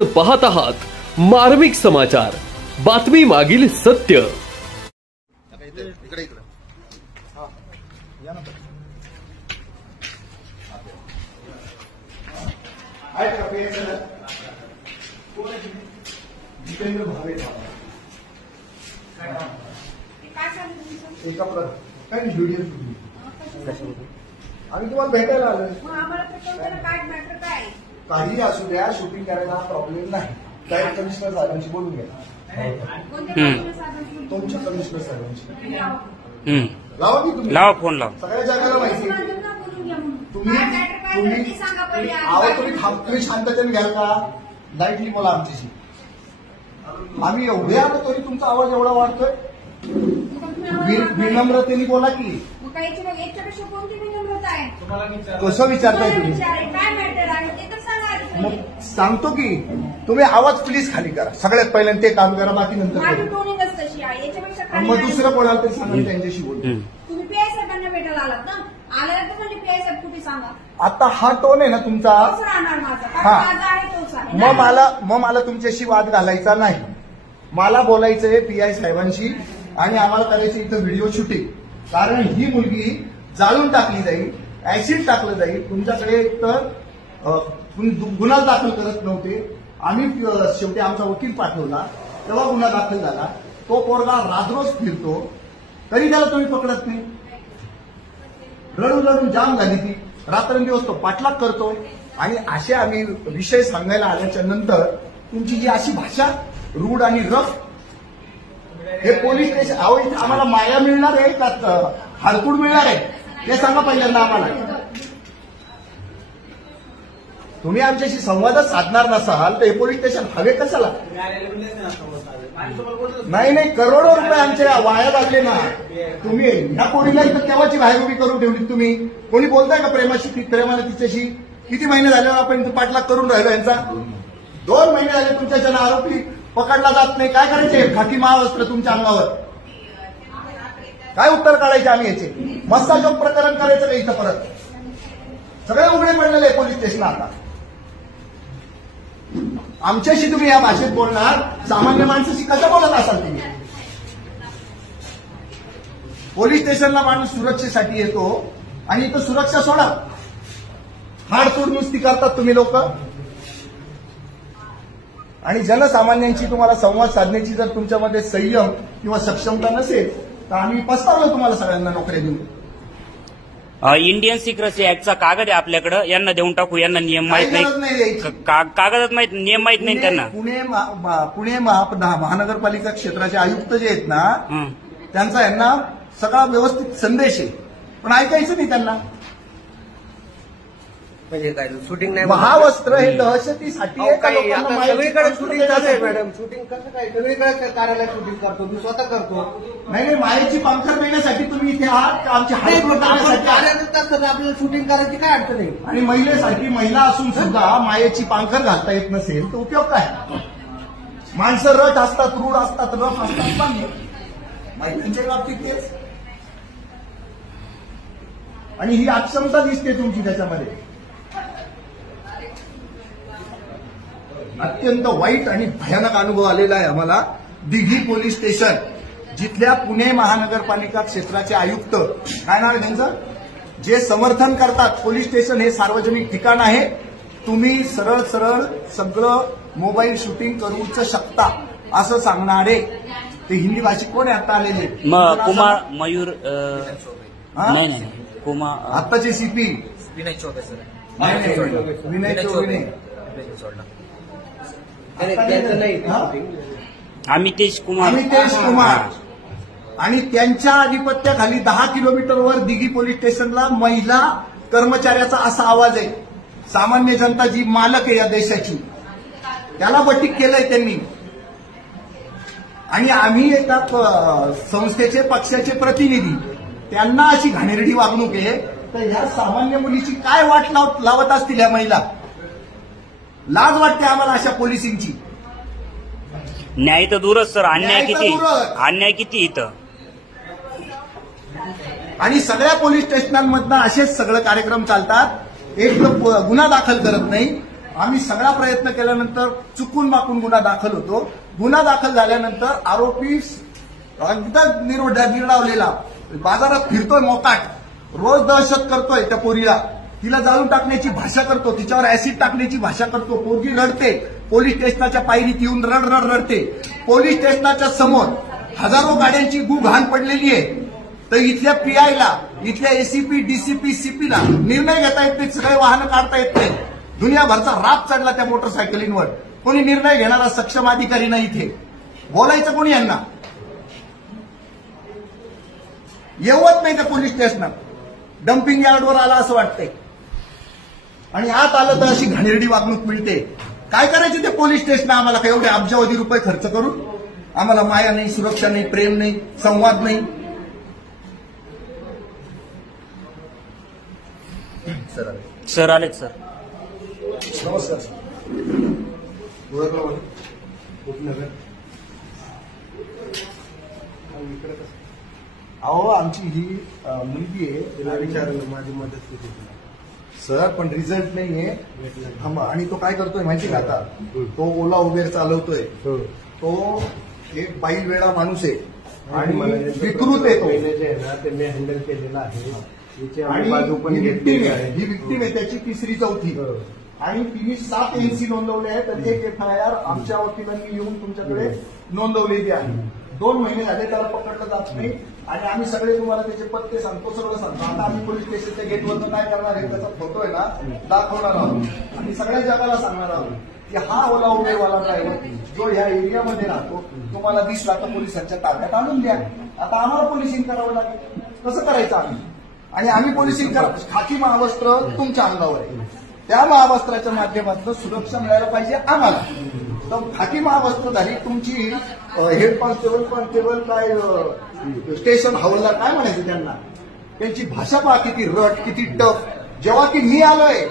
पाहत आहात मार्मिक समाचार, बातमी मागील सत्य। जितेंद्र भावे काय व्हिडिओ आम्ही तुम्हाला भेटायला आलोय। काही असू द्या, शूटिंग करायला प्रॉब्लेम नाही। डायरेक्ट कमिशनर साहेबांशी बोलून घ्या, तुमच्या कमिशनर साहेबांशी लावा की तुम्ही लावा, फोन लावा। सगळ्या जगाला माहिती तुम्ही शांततेने घ्याल का? लाईटली बोला आमच्याशी। आम्ही एवढे आलो तरी तुमचा आवाज एवढा वाढतोय। विनम्रतेने बोला की। कसं विचारताय तुम्ही? मग सांगतो की तुम्ही आवाज प्लीज खाली करा। सगळ्यात पहिल्यांदा ते काम करा, बाकी नंतर मग दुसरं कोणाला तरी सांगा, त्यांच्याशी बोलू। तुम्ही पीआय साहेबांना भेटायला आलात ना, आल्यानंतर म्हणजे पीआय साहेब कुठे सांगा। आता हा टोन आहे ना तुमचा, मग मला तुमच्याशी वाद घालायचा नाही। मला बोलायचंय पीआय साहेबांशी आणि आम्हाला करायचं इथं व्हिडिओ शूटिंग। कारण ही मुलगी जाळून टाकली जाईल, ऍसिड टाकलं जाईल। तुमच्याकडे तर गुन्हा दाखल करत नव्हते, आम्ही शेवटी आमचा वकील पाठवला, तेव्हा गुन्हा दाखल झाला। तो पोरगा राजरोज फिरतो तरी त्याला तुम्ही पकडत नाही। रडून रडून जाम झाली ती, रात्रंदिवस तो पाठलाग करतो। आणि असे आम्ही विषय सांगायला आल्याच्या नंतर तुमची जी अशी भाषा रूढ आणि रफ, हे पोलीस स्टेशन अहो इथे आम्हाला माया मिळणार आहे का हाडकूड मिळणार आहे हे सांगा पहिल्यांदा आम्हाला। तुम्ही आमच्याशी संवादच साधणार नसाल तर हे पोलीस स्टेशन हवे कशाला? नाही, करोडो रुपये आमचे वाया लागले ना। तुम्ही ह्या पोरीला इथं केव्हाची बाहेर उभी करून ठेवली तुम्ही? कोणी बोलताय का प्रेमाने तिच्याशी? किती महिने झाले आपण पाठलाग करून राहिलो यांचा? 2 महिने झाले तुमच्या आरोपी पकडला जात नाही। काय करायचे? खाकी महावस्त्र तुमच्या अंगावर, काय उत्तर काढायचे आम्ही याचे? मस्ताजोग प्रकरण करायचं का इथं परत? सगळे उघडे पडलेले पोलीस स्टेशन आता। आमच्याशी तुम्ही या भाषेत बोलणार, सामान्य माणसाशी कसं बोलत असाल तुम्ही? पोलीस स्टेशनला माणूस सुरक्षेसाठी येतो आणि इथं सुरक्षा सोडा, हाडतोड नुसती करतात तुम्ही लोक। आणि जनसामान्यांची तुम्हाला संवाद साधण्याची जर तुमच्यामध्ये संयम किंवा सक्षमता नसेल तर आम्ही पस्तावलो तुम्हाला सगळ्यांना नोकऱ्या देऊन। इंडियन सिक्रेसी ऍक्टचा कागद आहे आपल्याकडे, यांना देऊन टाकू। यांना नियम माहित नाही, कागदात माहित, नियम माहित नाही त्यांना। पुणे महानगरपालिका क्षेत्राचे आयुक्त जे आहेत ना, त्यांचा यांना सगळा व्यवस्थित संदेश आहे, पण ऐकायचं नाही त्यांना। म्हणजे काय शूटिंग नाही, महावस्त्र हे दहशतीसाठी सगळीकडे शूटिंग चालू आहे मॅडम। शूटिंग कसं काय सगळीकडे कार्यालयात शूटिंग करतो, मी स्वतः करतो। नाही, मायेची पांखर मिळण्यासाठी तुम्ही इथे आहात, आमची आपल्याला शूटिंग करायची काय अडचण आहे? आणि महिलेसाठी, महिला असून सुद्धा मायेची पांखर घालता येत नसेल तर उपयोग काय? माणसं रट असतात, रूढ असतात, रफ असतात, महिलांच्या बाबतीत तेच। आणि ही अक्षमता दिसते तुमची त्याच्यामध्ये। अत्यंत वाईट आणि भयानक अनुभव आलेला आहे आम्हाला। दिघी पोलीस स्टेशन, जिथल्या पुणे महानगरपालिका क्षेत्राचे आयुक्त, काय नाव आहे त्यांचं, जे समर्थन करतात पोलीस स्टेशन हे सार्वजनिक ठिकाण आहे, तुम्ही सरळ सरळ सगळं मोबाईल शूटिंग करूच शकता असं सांगणारे ते हिंदी भाषिक कोण आहे आता आलेले? कुमार मयूर नाही, कुमार आत्ताचे सीपी विनय चौबे सर। विनय चौबे अमितेश कुमार आणि त्यांच्या आधिपत्याखाली 10 किलोमीटरवर दिघी पोलीस स्टेशनला महिला कर्मचाऱ्याचा असा आवाज आहे। सामान्य जनता जी मालक आहे या देशाची, त्याला बटीक केलंय त्यांनी। आणि आम्ही एका संस्थेचे, पक्षाचे प्रतिनिधी, त्यांना अशी घाणेरडी वागणूक आहे तर ह्या सामान्य मुलीची काय वाट लावत असतील ह्या महिला? लाज वाटते आम्हाला अशा पोलिसिंगची। न्याय तर दूरच सर, अन्याय किती इथं। आणि सगळ्या पोलीस स्टेशनांमधनं असेच सगळे कार्यक्रम चालतात। एक गुन्हा दाखल करत नाही आम्ही सगळा प्रयत्न केल्यानंतर चुकून माकून गुन्हा दाखल होतो. गुन्हा दाखल झाल्यानंतर आरोपी एकदम निर्डावलेला बाजारात फिरतोय मोकाट, रोज दहशत करतोय त्या पोरीला, तिला जाळून टाकण्याची भाषा करतो, तिच्यावर ऍसिड टाकण्याची भाषा करतो. पोरगी रडते, पोलीस स्टेशनाच्या पायरीत येऊन रडते. पोलीस स्टेशनाच्या समोर हजारो गाड्यांची घाण पडलेली आहे. तर इथल्या पीआयला, इथल्या एसीपी, डीसीपी, सीपीला निर्णय घेता येत नाही, सगळे वाहनं काढता येत नाही. दुनियाभरचा राप चढला त्या मोटरसायकलींवर. कोणी निर्णय घेणारा सक्षम अधिकारी नाही इथे. बोलायचं कोणी यांना? येवत नाही त्या पोलीस स्टेशनात. डम्पिंग यार्डवर आला असं वाटतंय आणि आत आलं तर अशी घाणेरडी वागणूक मिळते. काय करायचे ते पोलीस स्टेशन? आम्हाला काय एवढे अब्जावधी रुपये खर्च करून? आम्हाला माया नाही, सुरक्षा नाही, प्रेम नाही, संवाद नाही. सर आलेत सर. नमस्कार. अहो, आमची ही मुलगी आहे, तिला विचारलं माझी मदत किती सर, पण रिझल्ट नाहीये. आणि तो काय करतोय माहिती का? आता तो ओला उबेर चालवतोय. तो एक बाईल वेळा माणूस आहे आणि विकृत आहे तो. त्यांनी हँडल केलेला आहे. आणि ही विक्टीम आहे त्याची 3री-4थी आणि तिने 7 एनसी नोंदवले आहेत. तर एक FIR आमच्या वकिलांनी येऊन तुमच्याकडे नोंदवलेली आहे. 2 महिने झाले त्याला पकडलं जात नाही आणि आम्ही सगळे तुम्हाला त्याचे पत्ते सांगतो, सगळं सांगतो. आता आम्ही पोलीस स्टेशनच्या गेटवरनं काय करणार आहे, त्याचा फोटो आहे ना दाखवणार आहोत आणि सगळ्या जगाला सांगणार आहोत की हा ओला उबेरवाला ड्रायव्हर जो ह्या एरियामध्ये राहतो, तुम्हाला दिसला तर पोलिसांच्या ताब्यात आणून द्या. आता आम्हाला पोलिसिंग करावं लागेल. कसं करायचं आम्ही? आणि आम्ही पोलिसिंग खाकी महावस्त्र तुमच्या अंगावर आहे. त्या महावस्त्राच्या माध्यमातून सुरक्षा मिळायला पाहिजे आम्हाला. तर खाकी महावस्त्रधारी तुमची हेड कॉन्स्टेबल काय स्टेशन हवालदार काय म्हणायचं त्यांना, त्यांची भाषा पहा किती रट, किती टफ. जेव्हा की मी आलोय,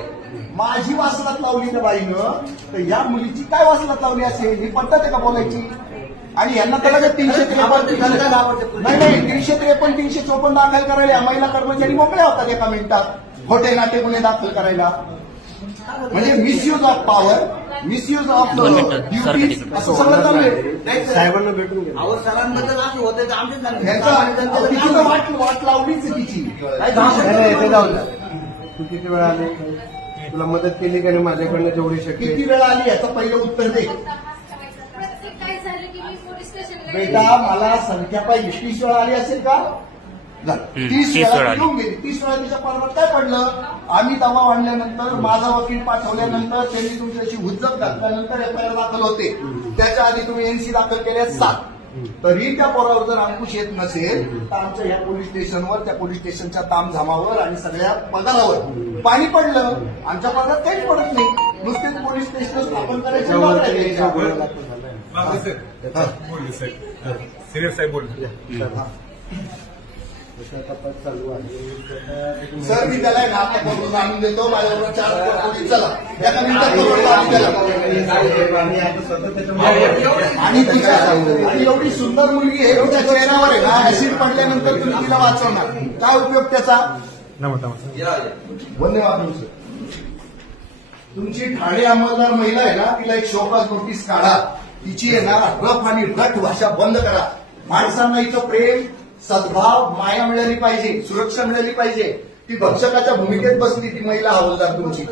माझी वासलात लावली त्या बाईनं, तर या मुलीची काय वासलात लावली असेल? ही पद्धत आहे का बोलायची? आणि यांना त्याला 353 नाही 353 354 दाखल करायला महिला कर्मचारी मोकळ्या होतात एका मिनिटात खोटे नाटे गुन्हे दाखल करायला. म्हणजे misuse of power, misuse of duties असं सगळं चालू आहे. साहेबांना भेटून घ्या. अहो, सरांबद्दल असं होतं वाट लावलीच तिची. तू किती वेळा आले? तुला मदत केली का नाही माझ्याकडनं जेवढी शक्य? किती वेळा आली याचं पहिलं उत्तर दे बेटा. मला संख्या पाहिजे. 30 वेळा आली असेल का? 30 वेळा येऊन गेली. 30 वेळा तिच्या पर्वत काय पडलं? आम्ही दावा आणल्यानंतर, माझा वकील पाठवल्यानंतर, त्यांनी तुमच्याशी हुज्जत घातल्यानंतर FIR दाखल होते. त्याच्या आधी तुम्ही NC दाखल केल्या 7. तरी त्या पोरावर जर अंकुश येत नसेल तर आमच्या ह्या पोलीस स्टेशनवर, त्या पोलीस स्टेशनच्या तामझामावर आणि सगळ्या पगारावर पाणी पडलं. आमच्या पगारात काहीच पडत नाही. नुसतेच पोलीस स्टेशन स्थापन करायचं. तपास चालू आहे सर. मी त्याला नाटक करून आणून देतो. माझ्याबरोबर 4 पोलीस चला एका मिनिटात. आणि एवढी सुंदर मुलगी आहे, तुमच्या चेहऱ्यावर आहे ना ऍसिड पडल्यानंतर तुम्ही तिला वाचवणार, काय उपयोग त्याचा? धन्यवाद सर. तुमची ठाणे अंमलदार महिला आहे ना, तिला एक शोकास नोटीस काढा. तिची आहे ना रफ आणि रट भाषा बंद करा. माणसांना हिचं प्रेम, सद्भाव, माया मिळाली पाहिजे, सुरक्षा मिळाली पाहिजे. ती भक्षकाच्या भूमिकेत बसली ती महिला हवालदार तुमची.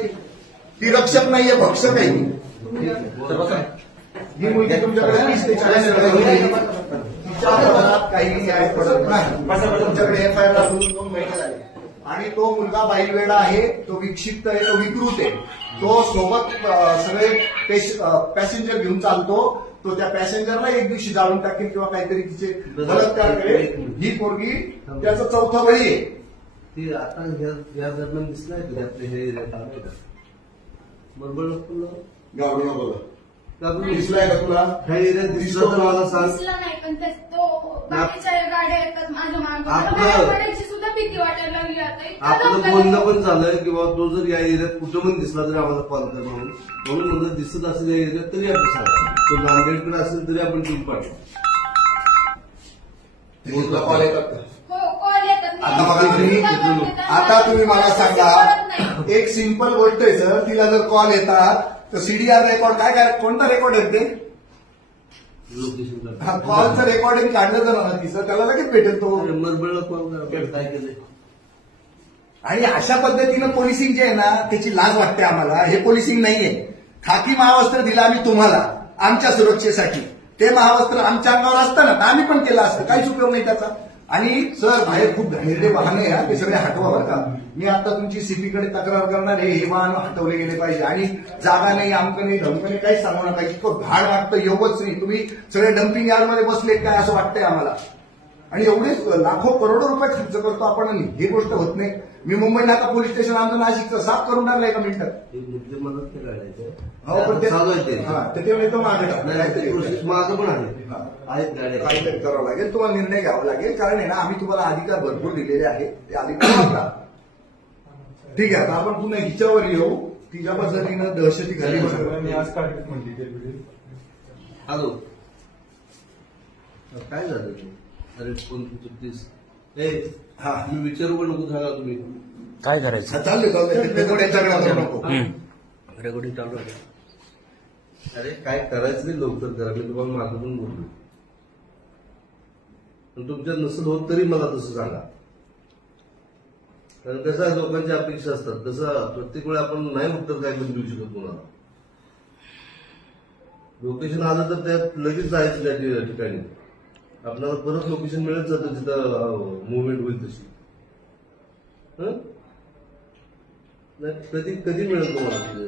ती रक्षक नाहीये, भक्षक आहे. ही मुलगी तुमच्याकडे 30 ते 40 तिच्या हातात काही पडत नाही. तुमच्याकडे FIR दाखल 2 महिने झाले आणि तो मुलगा बाईलवेडा आहे, तो विक्षिप्त आहे, तो विकृत आहे. तो सोबत सगळे पॅसेंजर घेऊन चालतो. तो त्या पॅसेंजरला एक दिवशी जाळून टाकेल किंवा काहीतरी तिचे बलात्कार करेल. ही पोरगी त्याचं 4था बळी आहे. ती आता या दरम्यान दिसलाय हे बरोबर गावडू नको दिसलाय का तुला? दिसतो तर मला सांग. नाही, पण तो बाकीच्या गाड्या येतात माझ्या मागे, सुद्धा भीती वाटायला लागली. आता आपलं बोलणं पण झालं की बाबा तो जर या एरियात कुठं पण दिसला तरी आम्हाला कॉल कर म्हणून म्हणलं दिसत असेल या एरियात तरी आपण सांगा. तो नांदेडकडे असेल तरी आपण टीम पाठवू. कॉल येतात. हो, कॉल येतात. आता तुम्ही मला सांगा, एक सिंपल गोष्ट आहे सर. तिला जर कॉल येतात तर सीडीआर रेकॉर्ड काय कोणता रेकॉर्ड आहे ते? लोकेशन कॉलचं रेकॉर्डिंग काढलं जर ना तिचं त्याला लगेच भेटेल तो. मरबळला कॉल काय केलंय. आणि अशा पद्धतीनं पोलिसिंग जे आहे ना त्याची लाज वाटते आम्हाला. हे पोलिसिंग नाहीये. खाकी महावस्त्र दिलं आम्ही तुम्हाला आमच्या सुरक्षेसाठी. ते महावस्त्र आमच्या अंगावर असतं ना तर आम्ही पण केलं असतं. काहीच उपयोग नाही त्याचा. आणि सर बाहेर खूप घाणेरडे वाहन आहे ते सगळे हटवा बरं का. मी आता तुमची सीपीकडे तक्रार करणार आहे. हे वाहन हटवले गेले पाहिजे. आणि जागा नाही आमकं नाही धमकं नाही काहीच सांगू नका. इतकं घाण वाटतं योगच नाही. तुम्ही सगळे डम्पिंग यार्डमध्ये बसले काय असं वाटतंय आम्हाला. आणि एवढे लाखो करोडो रुपये खर्च करतो आपण आणि ही गोष्ट होत नाही. मी मुंबई नाका पोलीस स्टेशन आमचं नाशिकचं साफ करून टाकलं एका मिनिटात. मदत नाही काढायचं. हो पण ते चालू आहे ते. त्याच्यामुळे तो मागे टाकलं. माझं पण आहे गाड्या. काहीतरी करावं लागेल. तुम्हाला निर्णय घ्यावा लागेल. कारण आहे ना आम्ही तुम्हाला अधिकार भरपूर दिलेले आहेत. ते अधिकार वापरा. ठीक आहे. आता आपण पुन्हा हिच्यावर येऊ. तिच्या पद्धतीनं दहशती घाली. हॅलो काय झालं. अरे फोन चुकतीस. हा मी विचारू पण नको सांगा तुम्ही काय करायचं. चालू नको. रेकॉर्डिंग चालू आहे. अरे काय करायचं नाही लवकर करा. मी तुम्हाला मागं पण बोललो. पण तुमच्यात नसेल होत तरी मला तसं सांगा. कारण कसं आहे लोकांच्या अपेक्षा असतात. तसं प्रत्येक वेळा आपण नाही उत्तर काय पण देऊ शकत कोणाला. लोकेशन आलं तर त्यात लगेच जायचं त्या ठिकाणी. आपल्याला परत लोकेशन मिळत जातं जिथं मुवमेंट होईल तशी. कधी कधी मिळेल तुम्हाला तिथे.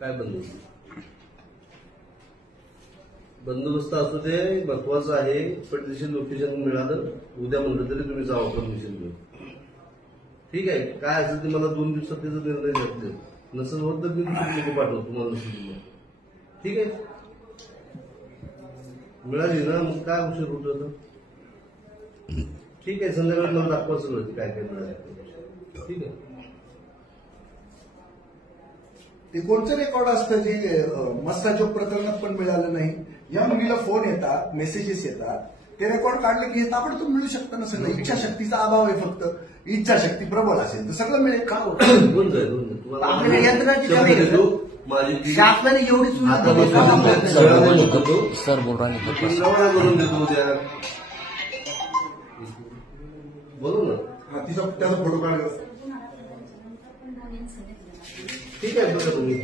काय बंदोबस्त असू दे महत्वाचं आहे. पण दिवशी लोकेशन मिळालं उद्या म्हणलं तरी तुम्ही जावं परमिशन घेऊन. ठीक आहे. काय असेल ते मला 2 दिवसात त्याचा निर्णय घेतले. नसेल होत तर मी लोक पाठवतो तुम्हाला नसेल. ठीक आहे. मिळाली ना मग काय उशीर होतो. ठीक आहे. संध्याकाळी मला दाखवा सगळं काय काय मिळालं. ठीक आहे. ते कोणतं रेकॉर्ड असतं जे मस्ताजोग प्रकरणात पण मिळालं नाही. या मुलीला फोन येतात मेसेजेस येतात. ते रेकॉर्ड काढले की ताबडतोब मिळू शकतं ना सगळं. इच्छाशक्तीचा अभाव आहे फक्त. इच्छाशक्ती प्रबळ असेल तर सगळं मिळेल. का होऊन जाईल. आपल्याला यंत्रणाची माझी शासनाने एवढी सर बोल रहा करून देतो उद्या. बोलू ना. त्याचा फोटो काढ. ठीक आहे. बघा तुम्ही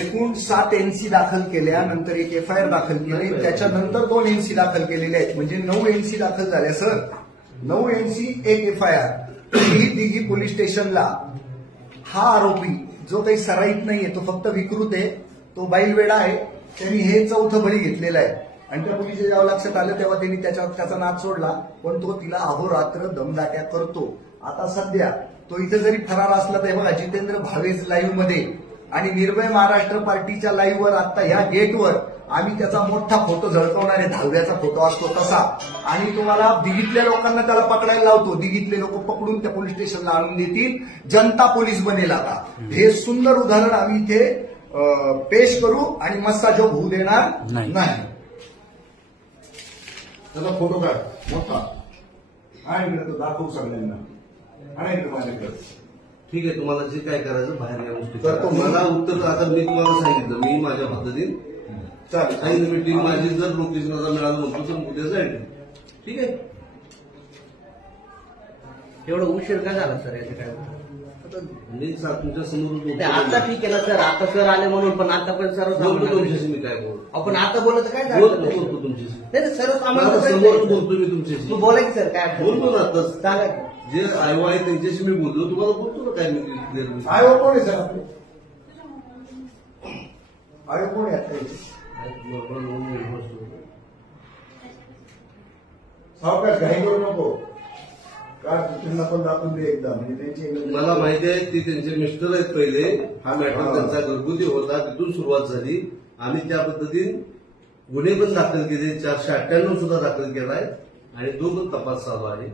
एकूण 7 एनसी दाखल केल्या. नंतर एक एफआयआर दाखल केली. त्याच्यानंतर 2 एनसी दाखल केलेले आहेत. म्हणजे 9 एनसी दाखल झाल्या सर. 9 NC 1 FIR. ही तिघी पोलीस स्टेशनला. हा आरोपी जो काही सराईत नाहीये तो फक्त विकृत आहे. तो बैलवेडा आहे. त्यांनी हे 4थं बळी घेतलेलं आहे. आणि त्या मुलीच्या जेव्हा लक्षात आलं तेव्हा त्यांनी त्याचा नाद सोडला. पण तो तिला अहोरात्र दमदाट्या करतो. आता सध्या तो इथे जरी फरार असला तर बघा जितेंद्र भावेच लाईव्ह मध्ये आणि निर्भय महाराष्ट्र पार्टीच्या लाईव्हवर आता ह्या गेटवर आम्ही त्याचा मोठा फोटो झळकवणार आहे. 10व्याचा फोटो असतो तसा. आणि तुम्हाला दिघीतल्या लोकांना त्याला पकडायला लावतो. दिघीतले लोक पकडून त्या पोलीस स्टेशनला आणून देतील. जनता पोलीस बनेल आता. हे सुंदर उदाहरण आम्ही इथे पेश करू आणि मस्ताजोग होऊ देणार नाही. त्याचा फोटो काढ मोठा. आणि तो दाखवू सगळ्यांना. ठीक आहे. तुम्हाला जे काय करायचं बाहेर या गोष्टी करतो. मला उत्तर आता मी तुम्हाला सांगितलं. मी माझ्या पद्धतीने सांगितलं. मी टीम माझी जर लोकेशनला मिळालं म्हणतो तर उद्या जाईल. ठीक आहे. एवढं उशीर का झाला सर याचं काय. आता मी तुमच्या समोर आता ठीक आहे ना सर. आता सर आले म्हणून. पण आता पण सर तुमच्याशी मी काय बोलतो. आपण आता बोलत काय झालं. बोलतो तुमच्याशी. नाही सर समोर बोलतो मी तुमच्याशी. तू बोला की सर काय बोलतो ना आता. सांगा जे आयो आहे त्यांच्याशी मी बोलतो. तुम्हाला बोलतो ना काय मी आयो कोण आहे सर आपले. आयो कोण आहे. सावकाश घाई करू नको. का त्यांना पण दाखवून दे एकदा. म्हणजे त्यांची मला माहिती आहे की त्यांचे मिस्टर आहेत पहिले. हा मॅटर त्यांचा घरगुती होता. तिथून सुरुवात झाली. आम्ही त्या पद्धतीने गुन्हे पण दाखल केले. 498 सुद्धा दाखल केलाय. आणि तो पण तपास चालू आहे.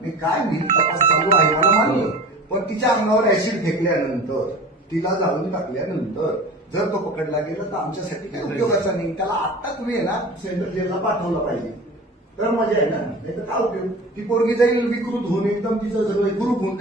मी काय तपास चालू आहे मला मान्य. पण तिच्या अंगावर ऍसिड फेकल्यानंतर तिला जाळून टाकल्यानंतर जर तो पकडला गेला तर आमच्यासाठी काही उपयोगाचा नाही. त्याला आत्ता तुम्ही आहे ना सेंट्रल जेलला पाठवलं पाहिजे, तर मजा आहे ना. नाही तर काय उपयोग. ती पोरगी जाईल विकृत होऊन एकदम तिचं सगळं ग्रुप होऊन